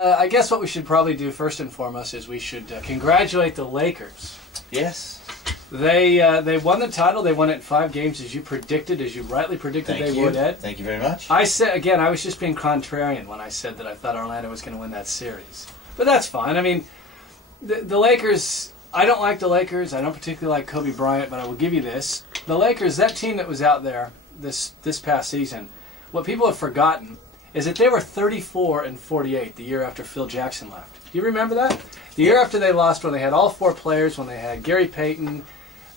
I guess what we should probably do first and foremost is we should congratulate the Lakers. Yes. They won the title. They won it in 5 games, as you predicted, as you rightly predicted they would, Ed. Thank you very much. I said, again, I was just being contrarian when I said that I thought Orlando was going to win that series. But that's fine. I mean, the Lakers, I don't like the Lakers. I don't particularly like Kobe Bryant, but I will give you this. The Lakers, that team that was out there this past season, what people have forgotten is that they were 34-48 the year after Phil Jackson left. Do you remember that? The year after they lost, when they had all 4 players, when they had Gary Payton,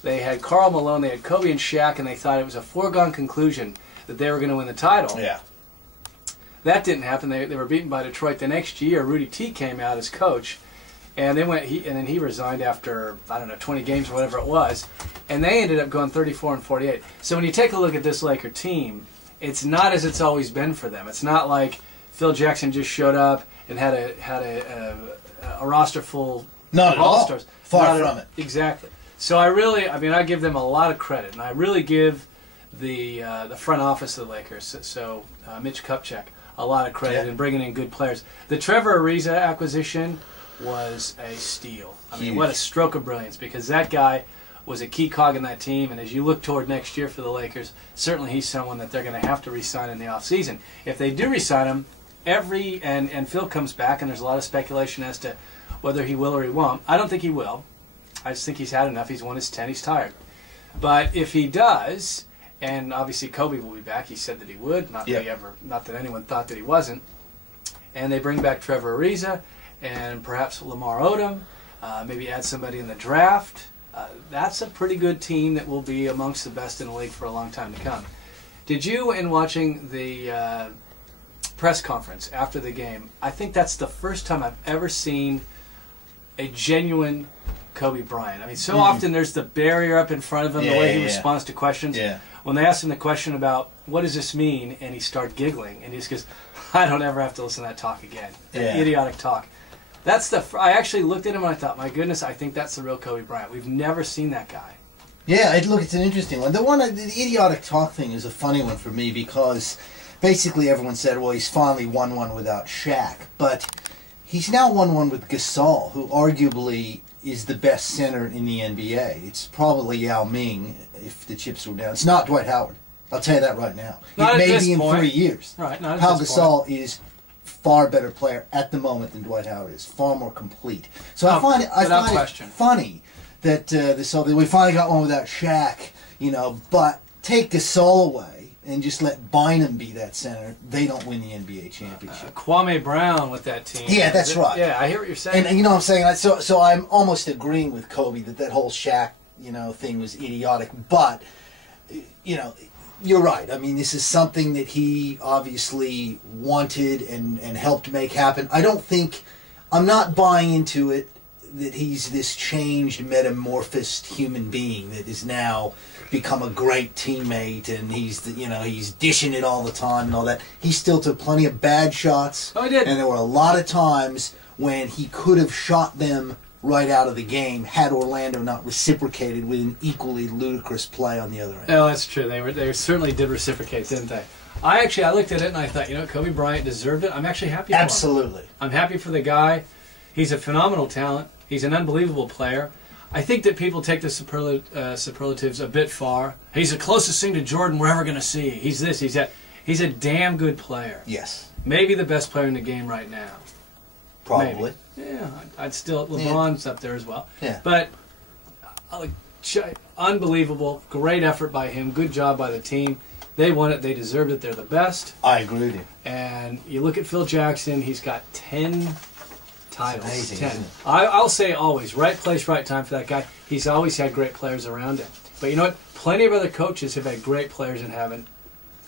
they had Karl Malone, they had Kobe and Shaq, and they thought it was a foregone conclusion that they were going to win the title. Yeah. That didn't happen. They were beaten by Detroit. The next year, Rudy T came out as coach, and they went. And then he resigned after, I don't know, 20 games or whatever it was, and they ended up going 34-48. So when you take a look at this Laker team, it's not as it's always been for them. It's not like Phil Jackson just showed up and had a roster full of all-stars. Far from it. Exactly. So I give them a lot of credit, and I really give the front office of the Lakers, so Mitch Kupchak, a lot of credit in bringing in good players. The Trevor Ariza acquisition was a steal. I mean, what a stroke of brilliance, because that guy was a key cog in that team, and as you look toward next year for the Lakers, certainly he's someone that they're going to have to re-sign in the offseason. If they do re-sign him, and Phil comes back, and there's a lot of speculation as to whether he will or he won't. I don't think he will. I just think he's had enough. He's won his 10. He's tired. But if he does, and obviously Kobe will be back. He said that he would. Not that anyone thought that he wasn't. And they bring back Trevor Ariza and perhaps Lamar Odom. Maybe add somebody in the draft. That's a pretty good team that will be amongst the best in the league for a long time to come. Did you, in watching the press conference after the game, I think that's the first time I've ever seen a genuine Kobe Bryant. I mean, so often there's the barrier up in front of him, the way he responds to questions. Yeah. When they asked him the question about, what does this mean, and he started giggling, and he just goes, I don't ever have to listen to that talk again. That idiotic talk. That's I actually looked at him and I thought, my goodness, I think that's the real Kobe Bryant. We've never seen that guy. Yeah, look, it's an interesting one. The idiotic talk thing is a funny one for me, because basically everyone said, well, he's finally won one without Shaq. But he's now won one with Gasol, who arguably is the best center in the NBA. It's probably Yao Ming if the chips were down. It's not Dwight Howard. I'll tell you that right now. Not it may be in 3 years. Right, not Pau Gasol is far better player at the moment than Dwight Howard is. Far more complete. So I find it funny that we finally got one without Shaq, but take Gasol away and just let Bynum be that center, they don't win the NBA championship. Kwame Brown with that team. Yeah, that's right. Yeah, I hear what you're saying. And you know what I'm saying? So I'm almost agreeing with Kobe that whole Shaq, thing was idiotic. But, you're right. I mean, this is something that he obviously wanted and helped make happen. I'm not buying into it that he's this changed, metamorphosed human being that is now become a great teammate, and he's dishing it all the time and all that. He still took plenty of bad shots. Oh, he did. And there were a lot of times when he could have shot them right out of the game had Orlando not reciprocated with an equally ludicrous play on the other end. Oh, that's true. They certainly did reciprocate, didn't they? I looked at it and I thought, Kobe Bryant deserved it. I'm actually happy for him. Absolutely. I'm happy for the guy. He's a phenomenal talent. He's an unbelievable player. I think that people take the superlatives a bit far. He's the closest thing to Jordan we're ever going to see. He's this, he's that. He's a damn good player. Yes. Maybe the best player in the game right now. Probably. Maybe. Yeah, I'd still, LeBron's up there as well. Yeah. But unbelievable, great effort by him, good job by the team. They won it, they deserved it, they're the best. I agree with you. And you look at Phil Jackson, he's got 10 titles. It's amazing, 10. isn't it? I'll say always, right place, right time for that guy. He's always had great players around him. But you know what? Plenty of other coaches have had great players and haven't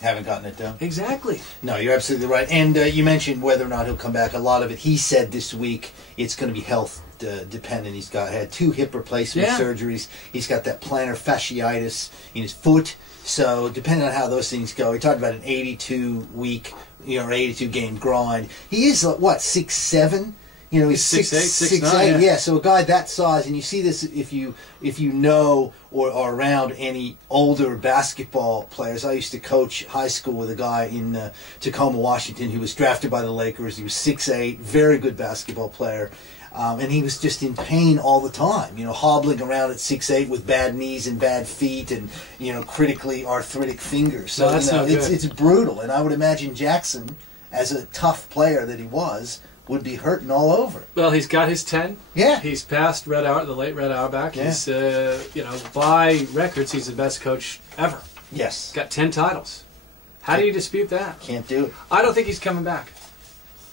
gotten it done. Exactly. No, you're absolutely right. And you mentioned whether or not he'll come back. A lot of it, he said this week, it's going to be health dependent. He's had 2 hip replacement surgeries. He's got that plantar fasciitis in his foot. So depending on how those things go, he talked about an 82-week, 82-game grind. He is 6'7". You know, he's 6'8", 6'9", 6'8". Yeah, so a guy that size, and you see this if you know or are around any older basketball players. I used to coach high school with a guy in Tacoma, Washington, who was drafted by the Lakers. He was 6'8", very good basketball player. And he was just in pain all the time, you know, hobbling around at 6'8" with bad knees and bad feet and, you know, critically arthritic fingers. So that's no good. it's brutal. And I would imagine Jackson, as a tough player that he was, would be hurting all over. Well, he's got his 10. Yeah. He's passed the late Red Auerbach. Yeah. He's, you know, by records, he's the best coach ever. Yes. Got 10 titles. How do you dispute that? Can't do it. I don't think he's coming back.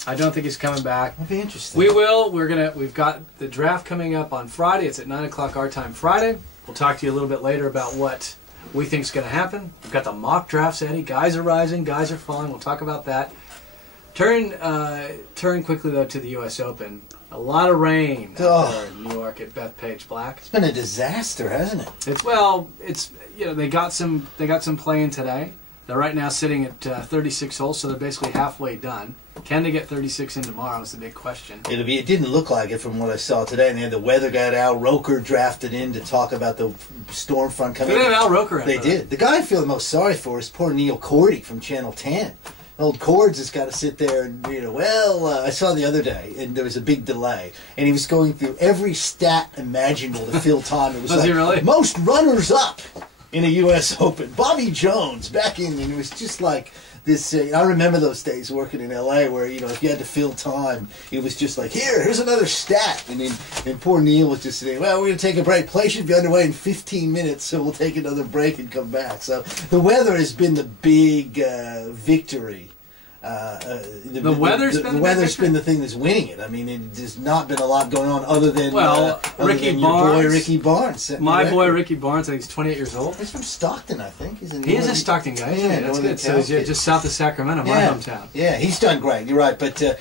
I don't think he's coming back. That'd be interesting. We will. We've got the draft coming up on Friday. It's at 9 o'clock our time Friday. We'll talk to you a little bit later about what we think is going to happen. We've got the mock drafts, Eddie. Guys are rising. Guys are falling. We'll talk about that. Turn quickly, though, to the U.S. Open. A lot of rain out there in New York at Bethpage Black. It's been a disaster, hasn't it? It's you know, they got some play in today. They're right now sitting at 36 holes, so they're basically halfway done. Can they get 36 in tomorrow is the big question. It didn't look like it from what I saw today. And they had the weather guy Al Roker drafted in to talk about the storm front coming. They had Al Roker in. They did. The guy I feel the most sorry for is poor Neil Cordy from Channel 10. Old Cords has got to sit there and, you know, I saw the other day, and there was a big delay, and he was going through every stat imaginable to fill time. It was like, he really? Most runners-up in a U.S. Open. Bobby Jones back in, and it was just like this. I remember those days working in L.A. where, you know, if you had to fill time, it was just like, here's another stat. And poor Neil was just saying, well, we're going to take a break. Play should be underway in 15 minutes, so we'll take another break and come back. So the weather has been the big victory. The weather's been the thing that's winning it. I mean, there's not been a lot going on other than Ricky Barnes. Your boy Ricky Barnes. My boy Ricky Barnes, I think he's 28 years old. He's from Stockton, I think. He is a Stockton guy. Yeah, that's good. So he's just south of Sacramento, my hometown. Yeah, he's done great. You're right, but a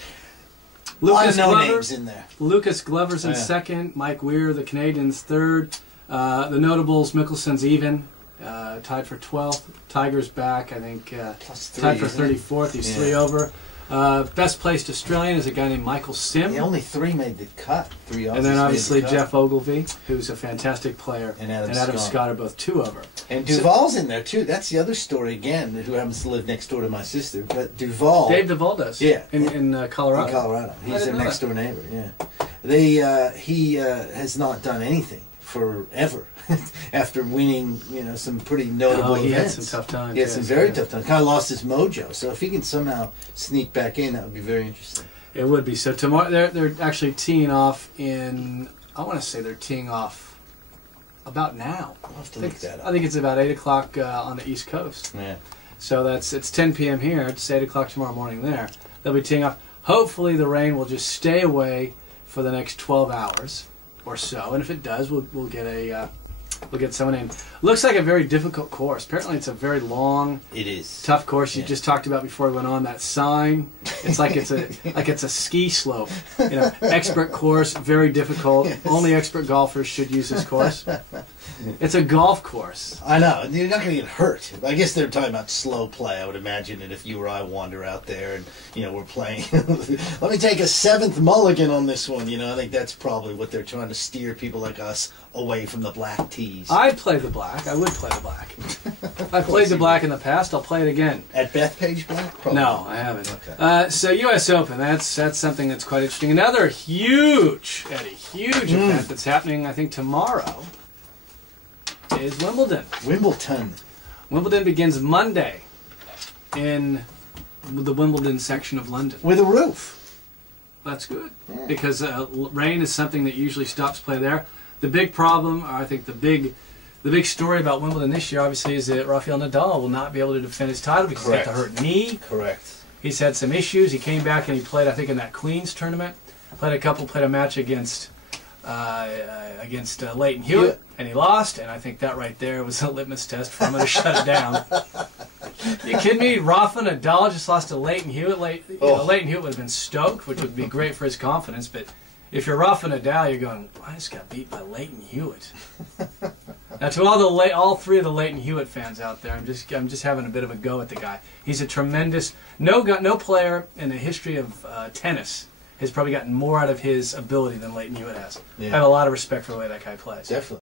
lot of names in there. Lucas Glover's in second. Mike Weir, the Canadians, third. The notables, Mickelson's even. Tied for 12th. Tiger's back, I think. +3, tied for 34th. He's 3 over. Best placed Australian is a guy named Michael Sim. Only 3 made the cut. 3 Aussies. And then obviously Jeff Ogilvy, who's a fantastic player. And Adam Scott are both 2 over. And Duvall's in there too. That's the other story again, who happens to live next door to my sister. But Duvall. Dave Duvall does. Yeah. In Colorado. In Colorado. He's their next door neighbor, yeah. He has not done anything forever after winning, you know, some pretty notable events. He had some tough times. He had some very tough times. Kind of lost his mojo. So if he can somehow sneak back in, that would be very interesting. It would be. So tomorrow they're actually teeing off in. I want to say they're teeing off about now. I'll have to look that up. I think it's about 8 o'clock on the East Coast. Yeah. So it's 10 p.m. here. It's 8 o'clock tomorrow morning there. They'll be teeing off. Hopefully the rain will just stay away for the next 12 hours or so, and if it does, we'll get someone in. Looks like a very difficult course. Apparently, it's a very long, tough course. You just talked about before we went on that sign. It's like it's a ski slope. You know, expert course, very difficult. Yes. Only expert golfers should use this course. It's a golf course. I know. You're not going to get hurt. I guess they're talking about slow play. I would imagine that if you or I wander out there and, you know, we're playing, let me take a 7th mulligan on this one. You know, I think that's probably what they're trying to steer people like us away from the black tees. I'd play the black. I would play the black. I've played the black in the past. I'll play it again. At Bethpage Black? Probably. No, I haven't. Okay. So U.S. Open, that's something that's quite interesting. Another huge event that's happening, I think, tomorrow is Wimbledon. Wimbledon begins Monday in the Wimbledon section of London. With a roof. That's good. Yeah. Because rain is something that usually stops play there. The big problem, or I think the big story about Wimbledon this year, obviously, is that Rafael Nadal will not be able to defend his title because he's got the hurt knee. Correct. He's had some issues. He came back and he played, I think, in that Queens tournament. Played a match against Leighton Hewitt, and he lost. And I think that right there was a litmus test for him to shut it down. You kidding me? Rafa Nadal just lost to Leighton Hewitt. Leighton Hewitt would have been stoked, which would be great for his confidence, but if you're Rafa Nadal, you're going, I just got beat by Leighton Hewitt. Now, to all 3 of the Leighton Hewitt fans out there, I'm just having a bit of a go at the guy. He's a tremendous no player in the history of tennis has probably gotten more out of his ability than Leighton Hewitt has. Yeah. I have a lot of respect for the way that guy plays. Definitely.